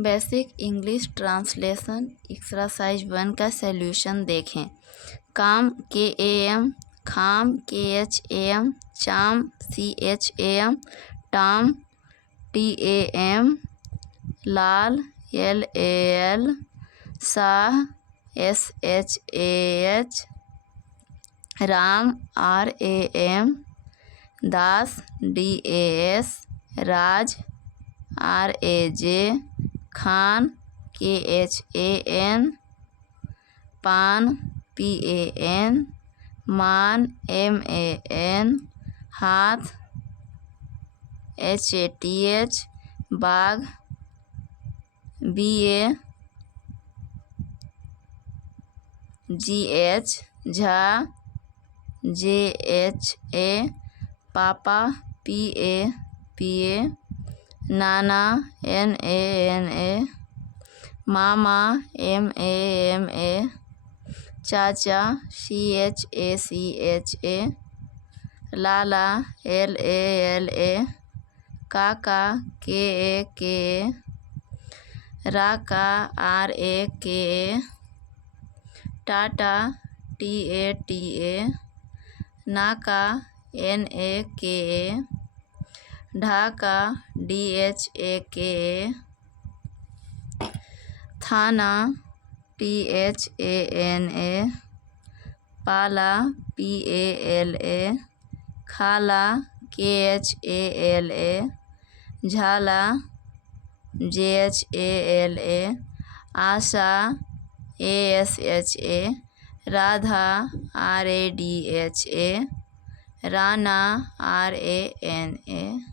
Basic English translation exercise 1 का solution देखें। काम KAM, खाम KHAM, चाम CHAM, टाम TAM, लाल LAL, Shah SHAH, Ram RAM, दास DAS, राज RAJ, खान KHAN, पान PAN, मान MAN, हाथ HATH, बाघ BAGH, झा JHA, पापा PA, नाना NANA, मामा MAMA, चाचा CHACHA, लाला LALA, काका KAKA, राका RAKA, टाटा TATA, नाका NAKA, ढाका DHAKA, थाना THANA, पाला PALA, खाला KHALA, झाला JHALA, आशा ASHA, Radha RADHA, Rana RANA।